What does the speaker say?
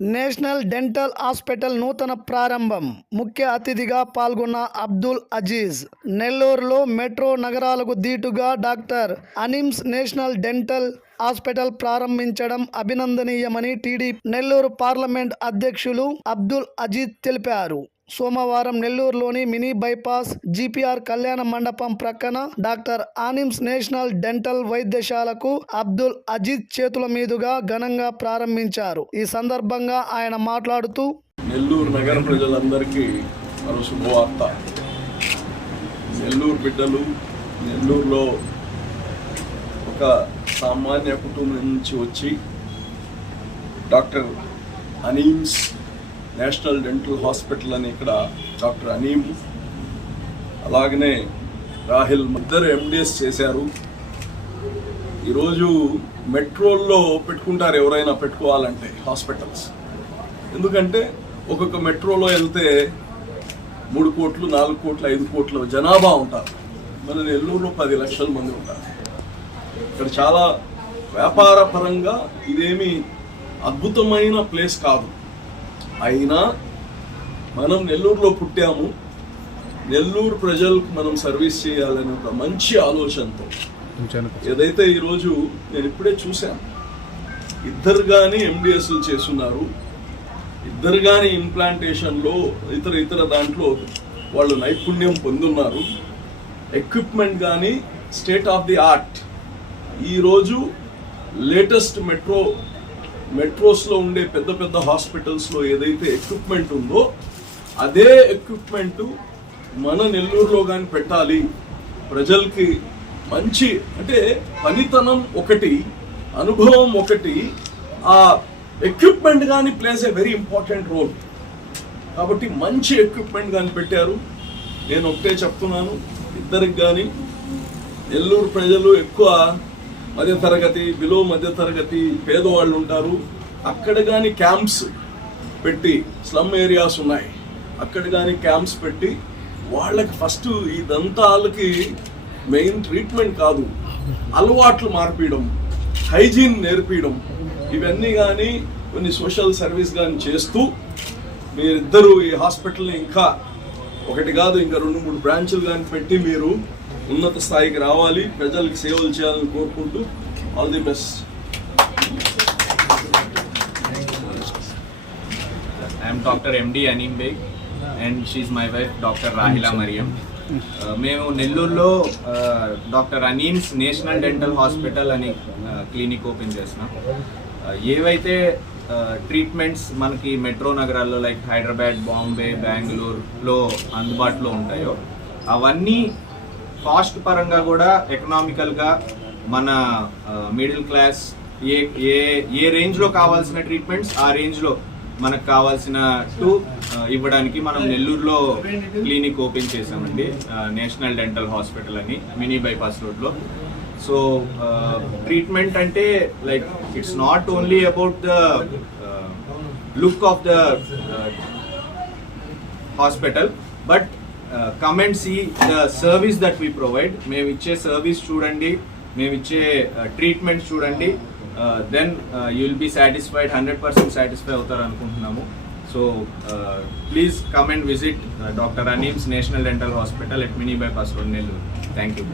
National dental hospital నూతన ప్రారంభం. ముఖ్య అతిథిగా పాల్గొన్న అబ్దుల్ అజీజ్ నెల్లూరులో మెట్రో నగరాలకు దీటుగా doctor Aneem's national dental hospital ప్రారంభించడం అభినందనీయమని టీడీపీ నెల్లూరు పార్లమెంట్ అధ్యక్షులు అబ్దుల్ అజీజ్ తెలిపారు. సోమవారం నెల్లూరులోని మినీ బైపాస్ జీపీఆర్ కళ్యాణ మండపం ప్రక్కన డాక్టర్ ఆనిమ్స్ నేషనల్ డెంటల్ వైద్యశాలకు అబ్దుల్ అజీజ్ చేతుల మీదుగా ఘనంగా ప్రారంభించారు. ఈ సందర్భంగా ఆయన మాట్లాడుతూ నెల్లూరు నగర ప్రజలందరికీ మరో శుభవార్త. నెల్లూరు బిడ్డలు నెల్లూరులో ఒక సామాన్య కుటుంబం నుంచి వచ్చి doctor Aneem's national dental hospital అని ఇక్కడ డాక్టర్ అనీమ్ అలాగనే రాహిల్ ఇద్దరు ఎండిఎస్ చేశారు. ఈరోజు మెట్రోల్లో పెట్టుకుంటారు ఎవరైనా పెట్టుకోవాలంటే హాస్పిటల్స్. ఎందుకంటే ఒక్కొక్క మెట్రోలో వెళ్తే మూడు కోట్లు నాలుగు కోట్లు ఐదు కోట్ల జనాభా ఉంటారు. మన నెల్లూరులో పది లక్షల మంది ఉంటారు. ఇక్కడ చాలా వ్యాపార పరంగా ఇదేమి అద్భుతమైన ప్లేస్ కాదు. అయినా మనం నెల్లూరులో పుట్టాము నెల్లూరు ప్రజలకు మనం సర్వీస్ చేయాలనే ఒక మంచి ఆలోచనతో. ఏదైతే ఈరోజు నేను ఇప్పుడే చూశాను ఇద్దరు కానీ ఎండిఎస్లు చేస్తున్నారు ఇద్దరు కానీ ఇంప్లాంటేషన్లో ఇతర ఇతర దాంట్లో వాళ్ళు నైపుణ్యం పొందున్నారు ఎక్విప్మెంట్ కానీ స్టేట్ ఆఫ్ ది ఆర్ట్ ఈరోజు లేటెస్ట్ మెట్రో మెట్రోస్లో ఉండే పెద్ద పెద్ద హాస్పిటల్స్లో ఏదైతే ఎక్విప్మెంట్ ఉందో అదే ఎక్విప్మెంట్ మన నెల్లూరులో కానీ పెట్టాలి. ప్రజలకి మంచి అంటే పనితనం ఒకటి అనుభవం ఒకటి ఆ ఎక్విప్మెంట్ కానీ plays a very important role కాబట్టి మంచి ఎక్విప్మెంట్ కానీ పెట్టారు. నేను ఒకటే చెప్తున్నాను ఇద్దరికి కానీ నెల్లూరు ప్రజలు ఎక్కువ మధ్య తరగతి బిలో మధ్య తరగతి పేదవాళ్ళు ఉంటారు. అక్కడ కానీ క్యాంప్స్ పెట్టి స్లమ్ ఏరియాస్ ఉన్నాయి. అక్కడ కానీ క్యాంప్స్ పెట్టి వాళ్ళకి ఫస్ట్ ఈ దంతాలకి మెయిన్ ట్రీట్మెంట్ కాదు. అలవాట్లు మార్పియడం హైజీన్ నేర్పియడం ఇవన్నీ కానీ కొన్ని సోషల్ సర్వీస్ కానీ చేస్తూ మీరిద్దరూ ఈ హాస్పిటల్ని ఇంకా ఒకటి కాదు ఇంకా రెండు మూడు బ్రాంచులు కానీ పెట్టి మీరు ఉన్నత స్థాయికి రావాలి ప్రజలకు సేవలు చేయాలని కోరుకుంటూ all the best. I'm doctor MD Aneem Baig and she my wife doctor Rahila Mariam మేము నెల్లూరులో doctor Aneem's national dental hospital అని క్లినిక్ ఓపెన్ చేసినాం ఏవైతే uh, ట్రీట్మెంట్స్ మనకి మెట్రో నగరాల్లో లైక్ హైదరాబాద్ బాంబే బెంగళూరులో అందుబాటులో ఉంటాయో అవన్నీ కాస్ట్ పరంగా కూడా ఎకనామికల్గా మన మిడిల్ క్లాస్ ఏ ఏ ఏ రేంజ్లో కావాల్సిన ట్రీట్మెంట్స్ ఆ రేంజ్లో మనకు కావాల్సిన టూ ఇవ్వడానికి మనం నెల్లూరులో క్లినిక్ ఓపెన్ చేసామండి నేషనల్ డెంటల్ హాస్పిటల్ అని మినీ బైపాస్ రోడ్లో సో ట్రీట్మెంట్ అంటే like it's not only about the look of the hospital but come and see the service that we provide మేము ఇచ్చే సర్వీస్ చూడండి మేము ఇచ్చే ట్రీట్మెంట్ చూడండి. Then you will be satisfied hundred percent satisfy అవుతారు అనుకుంటున్నాము. So please come and visit doctor Aneem's national dental hospital at mini bypass రెండు Nellore thank you